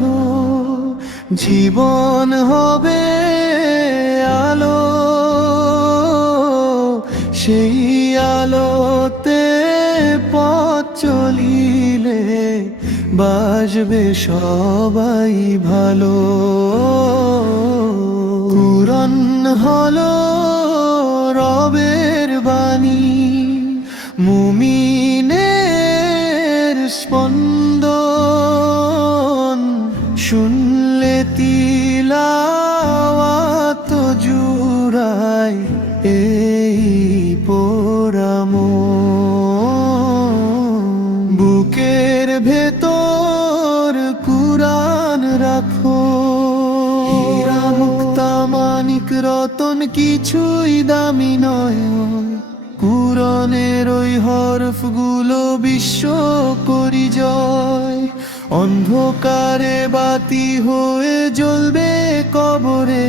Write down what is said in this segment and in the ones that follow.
রাখো, জীবন হবে আলো, সেই আলোতে পথ চলিলে বাসবে সবাই ভালো। কুরআন হলো রবের বাণী, মুমিনের স্পন্দন, শুনলে তিলাওয়াত জুড়ায় এই পোড়ামন। বুকের ভেতর কুরআন রাখো, হীরা মুক্তা মানিক রতন কিছুই দামি নয়, কুরআনের ওই হরফগুলো বিশ্ব করি জয়। অন্ধকারে বাতি হয়ে জ্বলবে কবরে,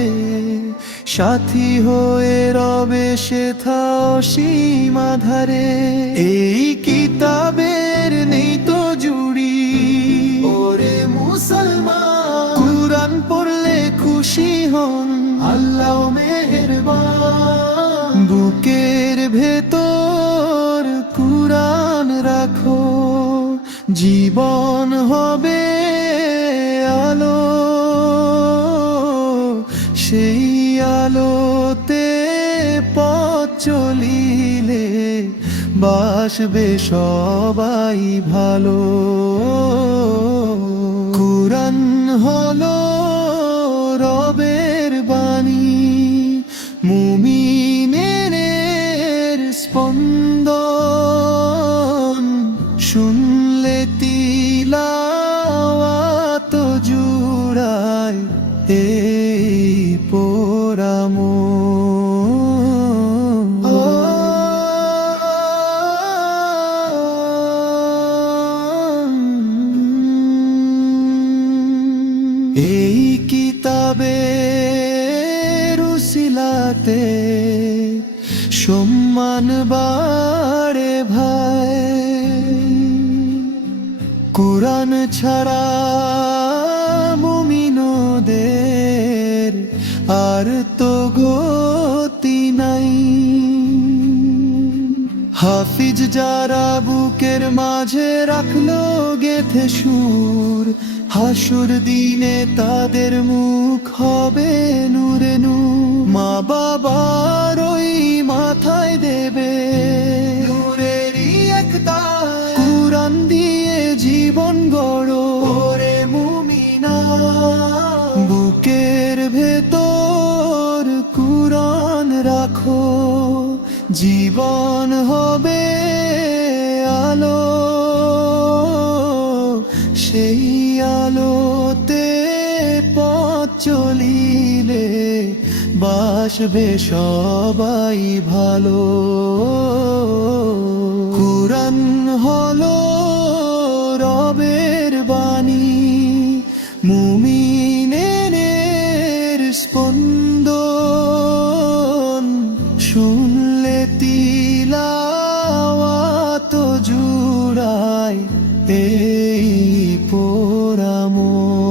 সাথী হয়ে রবে সেথা অসীম আধারে। এই কিতাবের নেই তো জুড়ি, ওরে মুসলমান, কুরআন পড়লে খুশি হন আল্লাহ মেহেরবান। বুকের ভেতর কুরআন রাখো, জীবন হবে আলো, সেই আলোতে পথ চলিলে বাসবে সবাই ভালো। কুরআন হলো রবের বাণী, মুমিনের স্পন্দন, শুনলে তিলাওয়াত জুড়ায় এই পোড়ামন। এই কিতাবের উসিলাতে সম্মান বাড়ে ভাই, কুরআন ছাড়া মুমিনদের আর তো গতি নাই। হাফিজ যারা বুকের মাঝে রাখলো গেথে সুর, হাসুর দিনে তাদের মুখ হবে নূরে নূর। মা বাবার ওই মাথায় দেবে নূরেরই একটা, কুরআন দিয়ে জীবন গড়ো ওরে মুমিনা। বুকের ভেতর কুরআন রাখো, জীবন হবে আলো, সেই আলোতে পথ চলিলে বাসবে সবাই ভালো। কুরআন হলো রবের বাণী, মুমিনের স্পন্দন, শুনলে তিলাওয়াত জুড়ায় এই পোড়ামন।